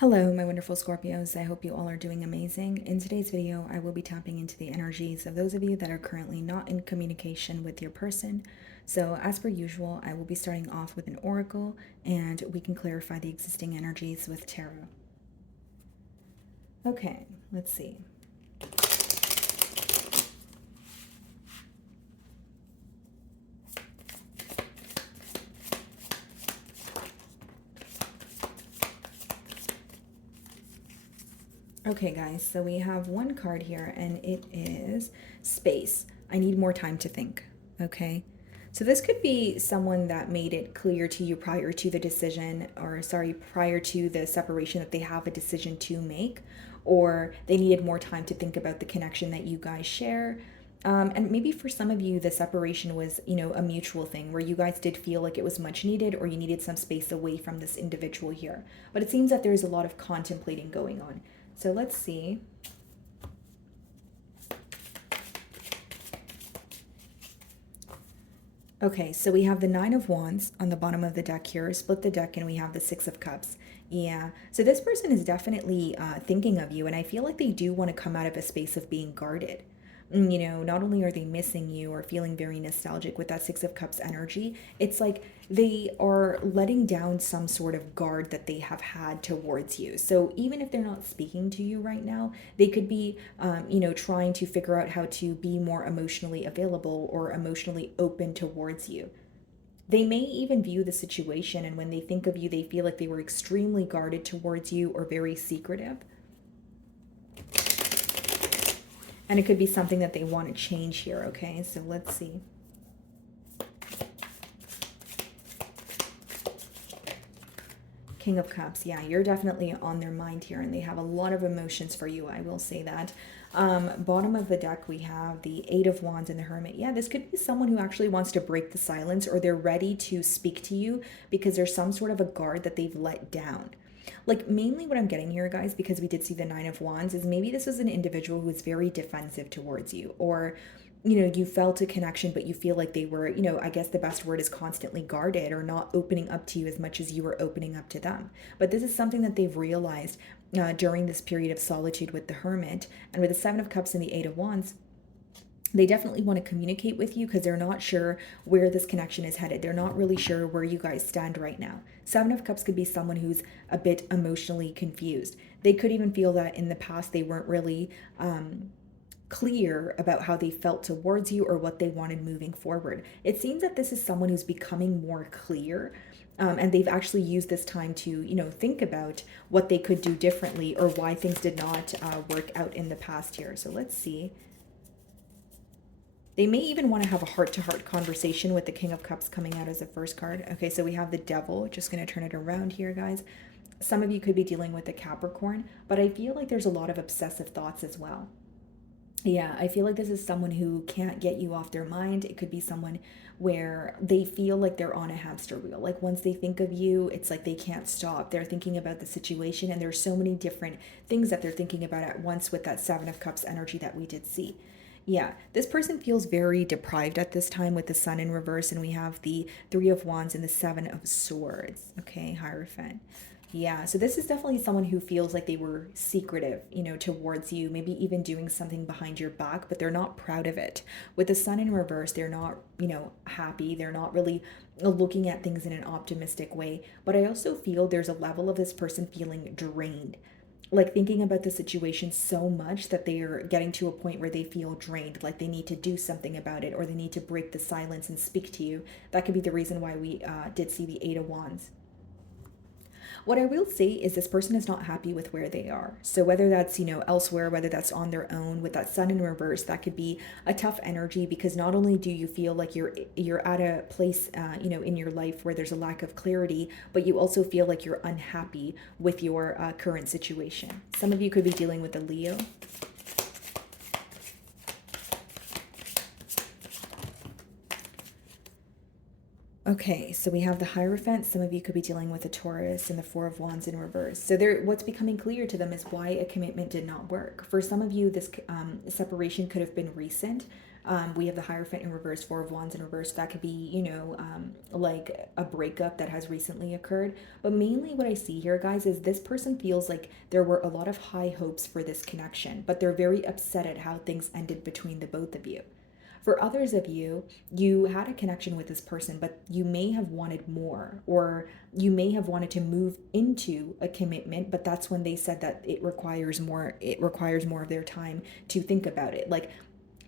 Hello, my wonderful Scorpios. I hope you all are doing amazing. In today's video, I will be tapping into the energies of those of you that are currently not in communication with your person. So, as per usual, I will be starting off with an oracle and we can clarify the existing energies with tarot. Okay, let's see. Okay, guys, so we have one card here and it is space. I need more time to think. Okay. So this could be someone that made it clear to you prior to the decision, or sorry, prior to the separation that they have a decision to make, or they needed more time to think about the connection that you guys share. And maybe for some of you, the separation was, a mutual thing where you guys did feel like it was much needed or you needed some space away from this individual here. But it seems that there's a lot of contemplating going on. So let's see. Okay, so we have the Nine of Wands on the bottom of the deck here. Split the deck and we have the Six of Cups. Yeah, so this person is definitely thinking of you, and I feel like they do want to come out of a space of being guarded. Not only are they missing you or feeling very nostalgic with that Six of Cups energy, it's like they are letting down some sort of guard that they have had towards you. So even if they're not speaking to you right now, they could be, trying to figure out how to be more emotionally available or emotionally open towards you. They may even view the situation, and when they think of you, they feel like they were extremely guarded towards you or very secretive. And it could be something that they want to change here, okay? So let's see. King of Cups, yeah, you're definitely on their mind here, and they have a lot of emotions for you, I will say that. Bottom of the deck, we have the Eight of Wands and the Hermit. Yeah, this could be someone who actually wants to break the silence, or they're ready to speak to you because there's some sort of a guard that they've let down. Like, mainly what I'm getting here, guys, because we did see the Nine of Wands, is maybe this is an individual who is very defensive towards you, or you felt a connection, but you feel like they were, I guess the best word is constantly guarded or not opening up to you as much as you were opening up to them. But this is something that they've realized during this period of solitude with the Hermit. And with the Seven of Cups and the Eight of Wands, they definitely want to communicate with you because they're not sure where this connection is headed. They're not really sure where you guys stand right now. Seven of Cups could be someone who's a bit emotionally confused. They could even feel that in the past they weren't really clear about how they felt towards you or what they wanted moving forward. It seems that this is someone who's becoming more clear. And they've actually used this time to, think about what they could do differently or why things did not work out in the past here. So let's see. They may even want to have a heart-to-heart conversation with the King of Cups coming out as the first card. Okay, so we have the Devil. Just going to turn it around here, guys. Some of you could be dealing with the Capricorn, but I feel like there's a lot of obsessive thoughts as well. Yeah, I feel like this is someone who can't get you off their mind. It could be someone where they feel like they're on a hamster wheel. Like once they think of you, it's like they can't stop. They're thinking about the situation, and there's so many different things that they're thinking about at once with that Seven of Cups energy that we did see. Yeah, this person feels very deprived at this time with the Sun in reverse, and we have the Three of Wands and the Seven of Swords. Okay, Hierophant. Yeah, so this is definitely someone who feels like they were secretive, towards you, maybe even doing something behind your back, but they're not proud of it. With the Sun in reverse, they're not, happy. They're not really looking at things in an optimistic way. But I also feel there's a level of this person feeling drained, like thinking about the situation so much that they are getting to a point where they feel drained, like they need to do something about it or they need to break the silence and speak to you. That could be the reason why we did see the Eight of Wands. What I will say is this person is not happy with where they are. So whether that's, elsewhere, whether that's on their own with that Sun in reverse, that could be a tough energy because not only do you feel like you're at a place, in your life where there's a lack of clarity, but you also feel like you're unhappy with your current situation. Some of you could be dealing with a Leo. Okay, so we have the Hierophant. Some of you could be dealing with a Taurus and the Four of Wands in reverse. So what's becoming clear to them is why a commitment did not work. For some of you, this separation could have been recent. We have the Hierophant in reverse, Four of Wands in reverse. That could be, you know, like a breakup that has recently occurred. But mainly what I see here, guys, is this person feels like there were a lot of high hopes for this connection, but they're very upset at how things ended between the both of you. For others of you, you had a connection with this person, but you may have wanted more, or you may have wanted to move into a commitment, but that's when they said that it requires more of their time to think about it. Like,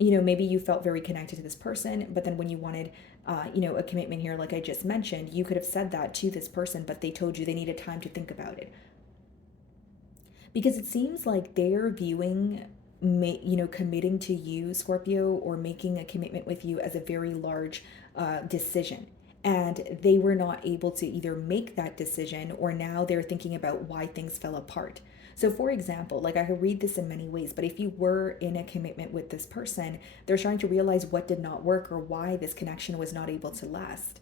you know, maybe you felt very connected to this person, but then when you wanted, you know, a commitment here, like I just mentioned, you could have said that to this person, but they told you they needed time to think about it. Because it seems like they're viewing, you know, committing to you, Scorpio, or making a commitment with you as a very large decision. And they were not able to either make that decision, or now they're thinking about why things fell apart. So, for example, like I could read this in many ways, but if you were in a commitment with this person, they're trying to realize what did not work or why this connection was not able to last.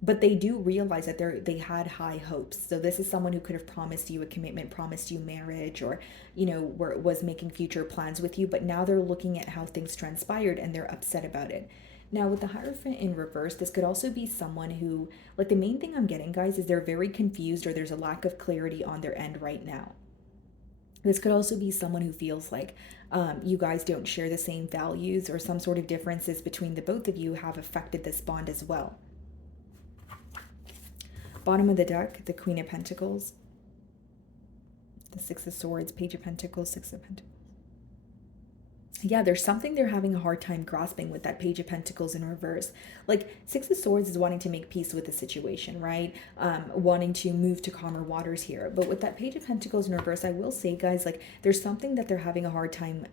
But they do realize that they had high hopes. So this is someone who could have promised you a commitment, promised you marriage, or, you know, was making future plans with you, but now they're looking at how things transpired and they're upset about it. Now, with the Hierophant in reverse, this could also be someone who, like, the main thing I'm getting, guys, is they're very confused, or there's a lack of clarity on their end right now. This could also be someone who feels like you guys don't share the same values, or some sort of differences between the both of you have affected this bond as well. Bottom of the deck, the Queen of Pentacles, the Six of Swords, Page of Pentacles, Six of Pentacles. Yeah, there's something they're having a hard time grasping with that Page of Pentacles in reverse. Like, Six of Swords is wanting to make peace with the situation, right? Wanting to move to calmer waters here. But with that Page of Pentacles in reverse, I will say, guys, like, there's something that they're having a hard time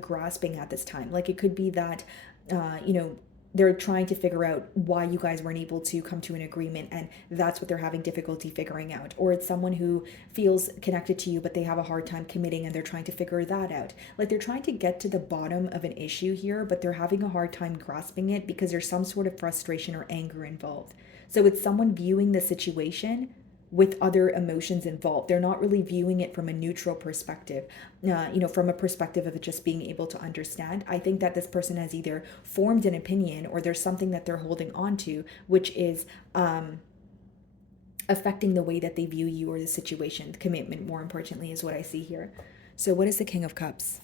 grasping at this time. Like, it could be that, you know, they're trying to figure out why you guys weren't able to come to an agreement, and that's what they're having difficulty figuring out. Or it's someone who feels connected to you, but they have a hard time committing, and they're trying to figure that out. Like, they're trying to get to the bottom of an issue here, but they're having a hard time grasping it because there's some sort of frustration or anger involved. So it's someone viewing the situation with other emotions involved. They're not really viewing it from a neutral perspective, you know, from a perspective of just being able to understand. I think that this person has either formed an opinion, or there's something that they're holding on to, which is affecting the way that they view you or the situation. The commitment, more importantly, is what I see here. So what is the King of Cups?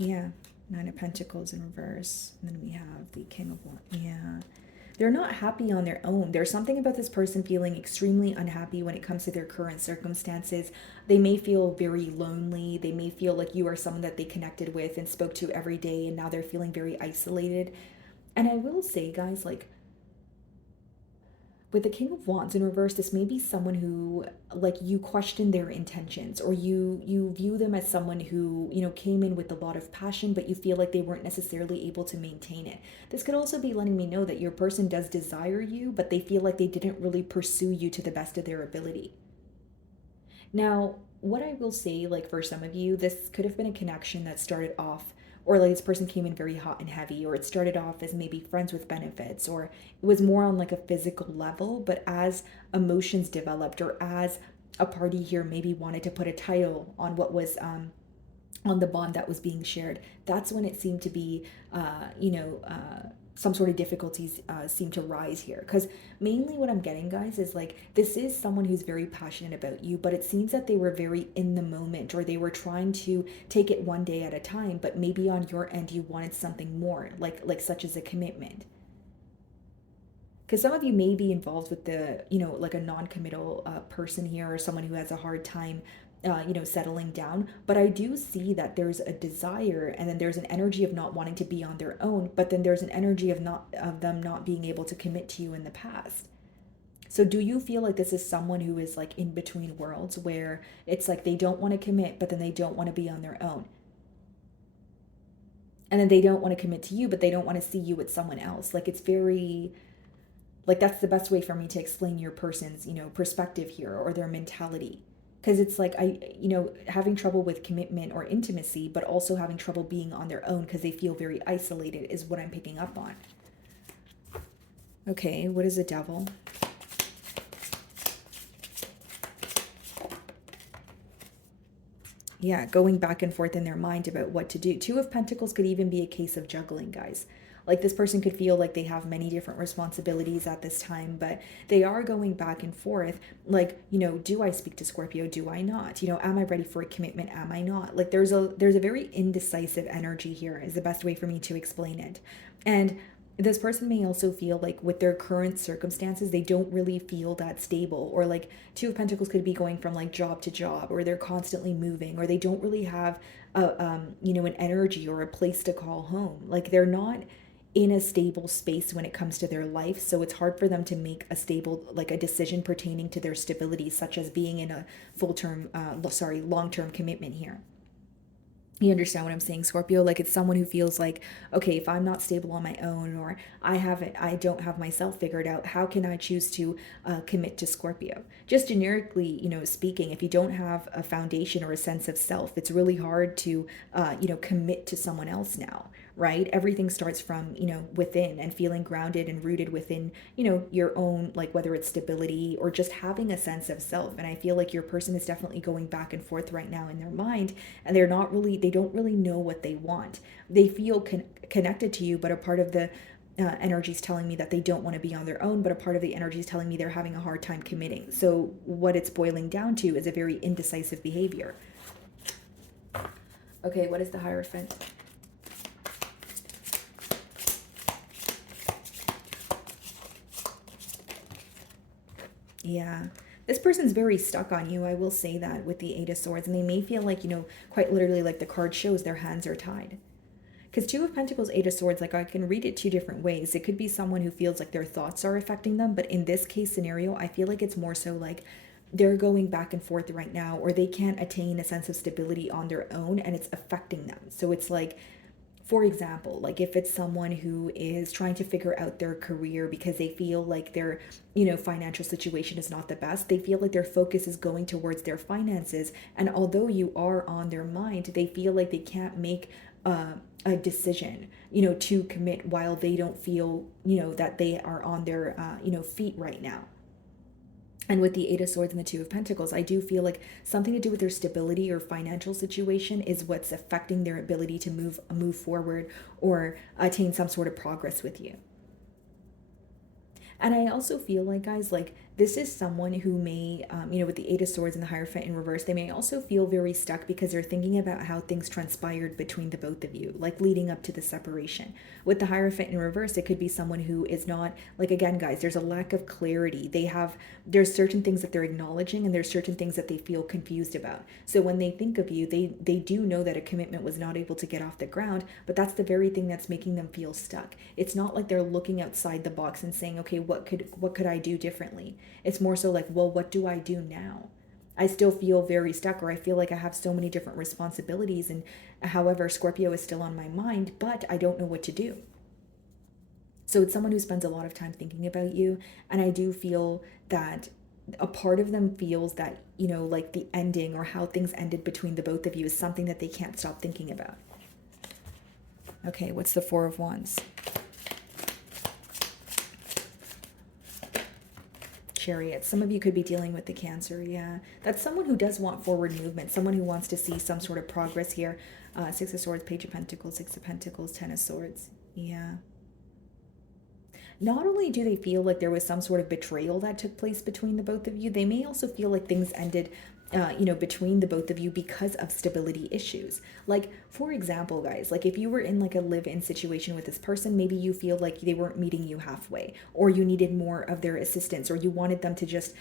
Yeah, Nine of Pentacles in reverse. And then we have the King of Wands. Yeah. They're not happy on their own. There's something about this person feeling extremely unhappy when it comes to their current circumstances. They may feel very lonely. They may feel like you are someone that they connected with and spoke to every day, and now they're feeling very isolated. And I will say, guys, like, with the King of Wands in reverse, this may be someone who, like, you question their intentions, or you view them as someone who, you know, came in with a lot of passion, but you feel like they weren't necessarily able to maintain it. This could also be letting me know that your person does desire you, but they feel like they didn't really pursue you to the best of their ability. Now, what I will say, like, for some of you, this could have been a connection that started off, or like this person came in very hot and heavy, or it started off as maybe friends with benefits, or it was more on like a physical level, but as emotions developed, or as a party here maybe wanted to put a title on what was on the bond that was being shared, that's when it seemed to be some sort of difficulties seem to rise here. Because mainly what I'm getting, guys, is like, this is someone who's very passionate about you, but it seems that they were very in the moment, or they were trying to take it one day at a time, but maybe on your end you wanted something more, like such as a commitment. Because some of you may be involved with the, you know, like a non-committal person here, or someone who has a hard time settling down. But I do see that there's a desire, and then there's an energy of not wanting to be on their own, but then there's an energy of them not being able to commit to you in the past. So do you feel like this is someone who is like in between worlds, where it's like they don't want to commit, but then they don't want to be on their own? And then they don't want to commit to you, but they don't want to see you with someone else. Like, it's very, like, that's the best way for me to explain your person's, you know, perspective here, or their mentality. Because it's like, having trouble with commitment or intimacy, but also having trouble being on their own because they feel very isolated is what I'm picking up on. Okay, what is the Devil? Yeah, going back and forth in their mind about what to do. Two of Pentacles could even be a case of juggling, guys. Like this person could feel like they have many different responsibilities at this time, but they are going back and forth. Like, do I speak to Scorpio? Do I not? Am I ready for a commitment? Am I not? Like there's a very indecisive energy here is the best way for me to explain it. And this person may also feel like with their current circumstances they don't really feel that stable, or like two of pentacles could be going from like job to job, or they're constantly moving, or they don't really have an energy or a place to call home. Like they're not in a stable space when it comes to their life, so it's hard for them to make a stable, like a decision pertaining to their stability, such as being in a long-term commitment here. You understand what I'm saying, Scorpio? Like it's someone who feels like, okay, if I'm not stable on my own, or I don't have myself figured out, how can I choose to commit to Scorpio? Just generically, speaking, if you don't have a foundation or a sense of self, it's really hard to, commit to someone else now, right? Everything starts from, within, and feeling grounded and rooted within, your own, like whether it's stability or just having a sense of self. And I feel like your person is definitely going back and forth right now in their mind, and they don't really know what they want. They feel connected to you, but a part of the energy is telling me that they don't want to be on their own, but a part of the energy is telling me they're having a hard time committing. So what it's boiling down to is a very indecisive behavior. Okay, what is the Hierophant? Yeah. This person's very stuck on you. I will say that with the Eight of Swords. And they may feel like, quite literally, like the card shows, their hands are tied. Because Two of Pentacles, Eight of Swords, like I can read it two different ways. It could be someone who feels like their thoughts are affecting them. But in this case scenario, I feel like it's more so like they're going back and forth right now, or they can't attain a sense of stability on their own and it's affecting them. So it's like, for example, like if it's someone who is trying to figure out their career because they feel like their, financial situation is not the best, they feel like their focus is going towards their finances. And although you are on their mind, they feel like they can't make a decision, to commit while they don't feel, that they are on their, feet right now. And with the Eight of Swords and the Two of Pentacles, I do feel like something to do with their stability or financial situation is what's affecting their ability to move forward or attain some sort of progress with you. And I also feel like, guys, like this is someone who may, with the Eight of Swords and the Hierophant in reverse, they may also feel very stuck because they're thinking about how things transpired between the both of you, like leading up to the separation. With the Hierophant in reverse, it could be someone who is not, like, again, guys, there's a lack of clarity. There's certain things that they're acknowledging, and there's certain things that they feel confused about. So when they think of you, they do know that a commitment was not able to get off the ground, but that's the very thing that's making them feel stuck. It's not like they're looking outside the box and saying, okay, what could I do differently? It's more so like, well, what do I do now? I still feel very stuck, or I feel like I have so many different responsibilities, and however, Scorpio is still on my mind, but I don't know what to do. So it's someone who spends a lot of time thinking about you, and I do feel that a part of them feels that, like the ending or how things ended between the both of you is something that they can't stop thinking about. Okay, what's the Four of Wands? Chariot. Some of you could be dealing with the Cancer. Yeah, that's someone who does want forward movement, someone who wants to see some sort of progress here. Six of Swords, Page of Pentacles, Six of Pentacles, Ten of Swords. Yeah. Not only do they feel like there was some sort of betrayal that took place between the both of you, they may also feel like things ended between the both of you because of stability issues. Like, for example, guys, like if you were in like a live-in situation with this person, maybe you feel like they weren't meeting you halfway, or you needed more of their assistance, or you wanted them to just,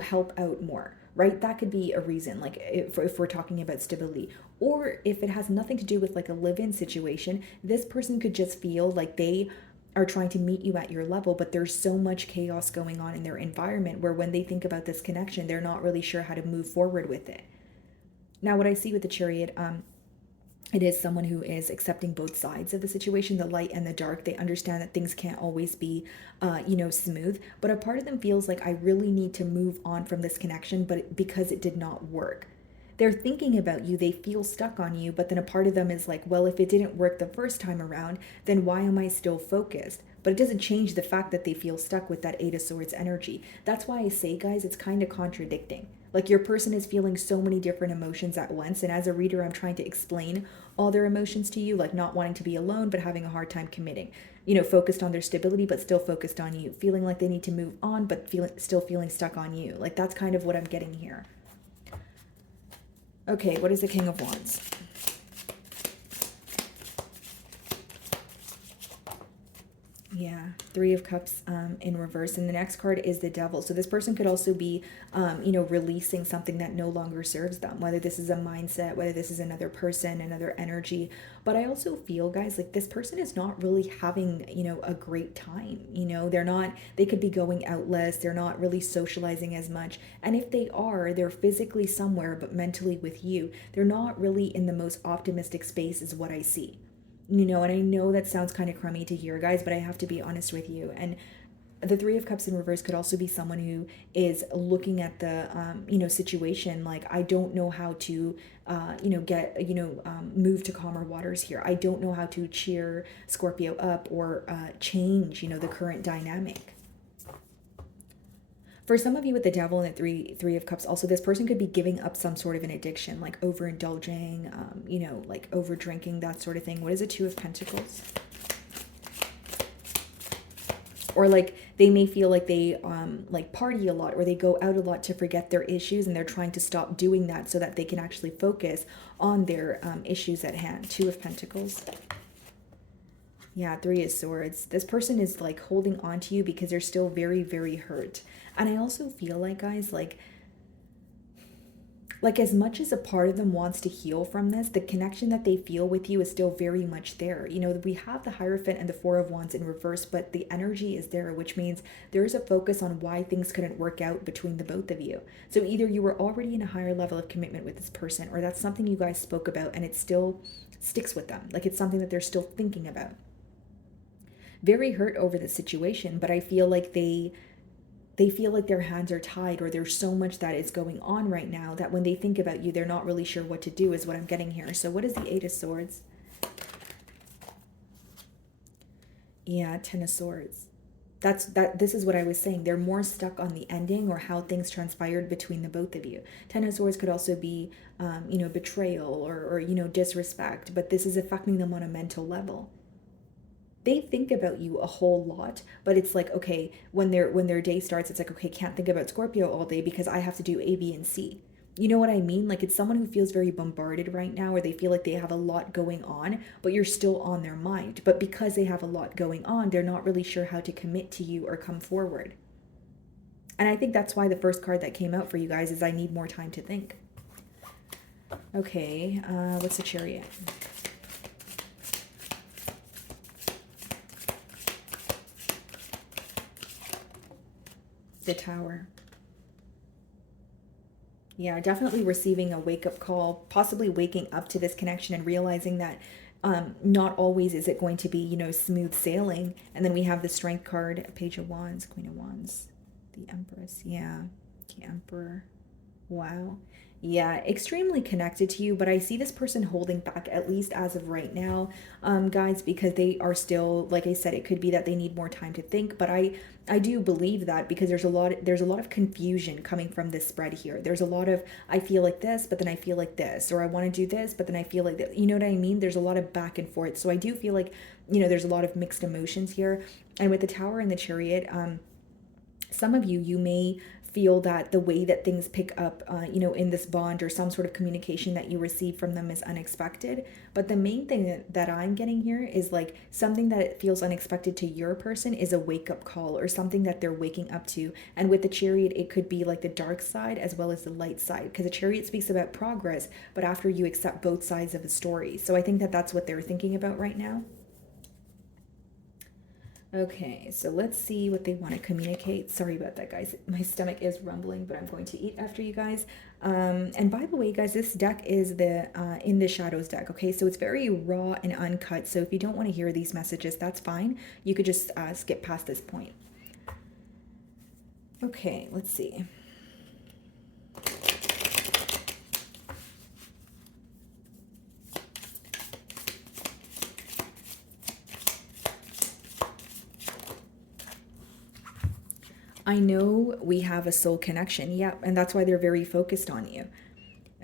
help out more, right? That could be a reason, like if we're talking about stability. Or if it has nothing to do with like a live-in situation, this person could just feel like they are trying to meet you at your level, but there's so much chaos going on in their environment where when they think about this connection, they're not really sure how to move forward with it. Now, what I see with the Chariot, it is someone who is accepting both sides of the situation, the light and the dark. They understand that things can't always be, smooth, but a part of them feels like I really need to move on from this connection, but because it did not work. They're thinking about you, they feel stuck on you, but then a part of them is like, well, if it didn't work the first time around, then why am I still focused? But it doesn't change the fact that they feel stuck with that Eight of Swords energy. That's why I say, guys, it's kind of contradicting. Like your person is feeling so many different emotions at once. And as a reader, I'm trying to explain all their emotions to you, like not wanting to be alone, but having a hard time committing. Focused on their stability, but still focused on you. Feeling like they need to move on, but still feeling stuck on you. Like that's kind of what I'm getting here. Okay, what is the King of Wands? Yeah, Three of Cups in reverse. And the next card is the Devil. So this person could also be, releasing something that no longer serves them, whether this is a mindset, whether this is another person, another energy. But I also feel, guys, like this person is not really having, a great time. They could be going out less. They're not really socializing as much. And if they are, they're physically somewhere, but mentally with you. They're not really in the most optimistic space is what I see. And I know that sounds kind of crummy to hear, guys, but I have to be honest with you. And the Three of Cups in reverse could also be someone who is looking at the, situation like, I don't know how to, move to calmer waters here. I don't know how to cheer Scorpio up or change, the current dynamic. For some of you with the Devil and the three of Cups, also this person could be giving up some sort of an addiction, like overindulging, like over drinking, that sort of thing. What is a Two of Pentacles? Or like they may feel like they like party a lot, or they go out a lot to forget their issues, and they're trying to stop doing that so that they can actually focus on their issues at hand. Two of Pentacles. Yeah, Three of Swords. This person is like holding on to you because they're still very, very hurt. And I also feel like, guys, like as much as a part of them wants to heal from this, the connection that they feel with you is still very much there. We have the Hierophant and the Four of Wands in reverse, but the energy is there, which means there is a focus on why things couldn't work out between the both of you. So either you were already in a higher level of commitment with this person, or that's something you guys spoke about and it still sticks with them. Like it's something that they're still thinking about. Very hurt over the situation, but I feel like they feel like their hands are tied, or there's so much that is going on right now that when they think about you, they're not really sure what to do, is what I'm getting here. So what is the Eight of Swords? Yeah, Ten of Swords. This is what I was saying. They're more stuck on the ending or how things transpired between the both of you. Ten of Swords could also be, betrayal or disrespect, but this is affecting them on a mental level. They think about you a whole lot, but it's like, okay, when their day starts, it's like, okay, can't think about Scorpio all day because I have to do A, B, and C. You know what I mean? Like it's someone who feels very bombarded right now, or they feel like they have a lot going on, but you're still on their mind. But because they have a lot going on, they're not really sure how to commit to you or come forward. And I think that's why the first card that came out for you guys is I need more time to think. Okay, what's the Chariot? The Tower. Yeah, definitely receiving a wake-up call, possibly waking up to this connection and realizing that not always is it going to be, smooth sailing. And then we have the Strength card, Page of Wands, Queen of Wands, the Empress. Yeah, the Emperor. Wow. Yeah, extremely connected to you, but I see this person holding back, at least as of right now, guys, because they are still, like I said, it could be that they need more time to think, but I do believe that because there's a lot of confusion coming from this spread here. There's a lot of, I feel like this, but then I feel like this, or I want to do this, but then I feel like that. You know what I mean? There's a lot of back and forth. So I do feel like, there's a lot of mixed emotions here. And with the Tower and the Chariot, some of you may feel that the way that things pick up, in this bond or some sort of communication that you receive from them is unexpected. But the main thing that I'm getting here is like something that feels unexpected to your person is a wake-up call or something that they're waking up to. And with the Chariot, it could be like the dark side as well as the light side, because the Chariot speaks about progress, but after you accept both sides of the story. So I think that that's what they're thinking about right now. Okay, so let's see what they want to communicate. Sorry about that, guys. My stomach is rumbling, but I'm going to eat after you guys. And by the way, guys, this deck is the In the Shadows deck, okay? So it's very raw and uncut. So if you don't want to hear these messages, that's fine. You could just skip past this point. Okay, let's see. I know we have a soul connection. Yeah, and that's why they're very focused on you.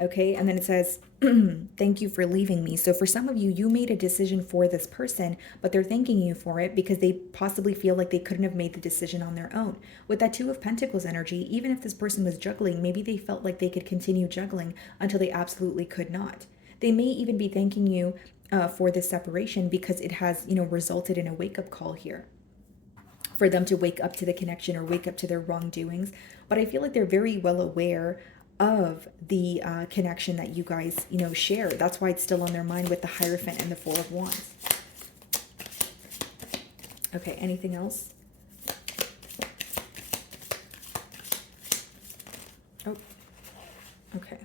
Okay, and then it says, thank you for leaving me. So for some of you, you made a decision for this person, but they're thanking you for it because they possibly feel like they couldn't have made the decision on their own. With that Two of Pentacles energy, even if this person was juggling, maybe they felt like they could continue juggling until they absolutely could not. They may even be thanking you for this separation because it has, resulted in a wake-up call here for them to wake up to the connection or wake up to their wrongdoings. But I feel like they're very well aware of the connection that you guys, share. That's why it's still on their mind with the Hierophant and the Four of Wands. Okay, anything else? Oh, okay.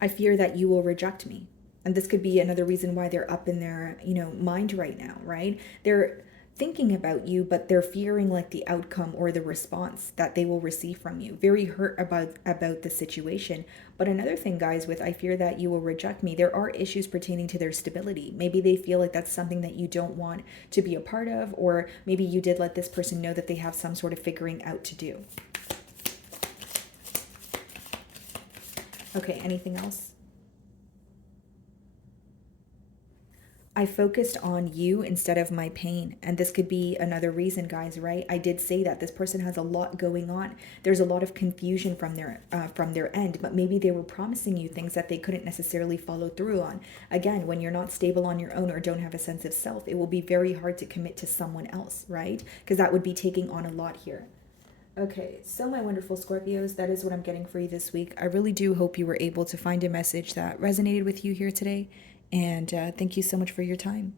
I fear that you will reject me. And this could be another reason why they're up in their, mind right now, right? They're thinking about you, but they're fearing like the outcome or the response that they will receive from you. Very hurt about the situation. But another thing, guys, with I fear that you will reject me, there are issues pertaining to their stability. Maybe they feel like that's something that you don't want to be a part of, or maybe you did let this person know that they have some sort of figuring out to do. Okay, anything else? I focused on you instead of my pain. And this could be another reason, guys, right? I did say that this person has a lot going on. There's a lot of confusion from their end, but maybe they were promising you things that they couldn't necessarily follow through on. Again, when you're not stable on your own or don't have a sense of self, it will be very hard to commit to someone else, right? Because that would be taking on a lot here. Okay, so my wonderful Scorpios, that is what I'm getting for you this week. I really do hope you were able to find a message that resonated with you here today. And thank you so much for your time.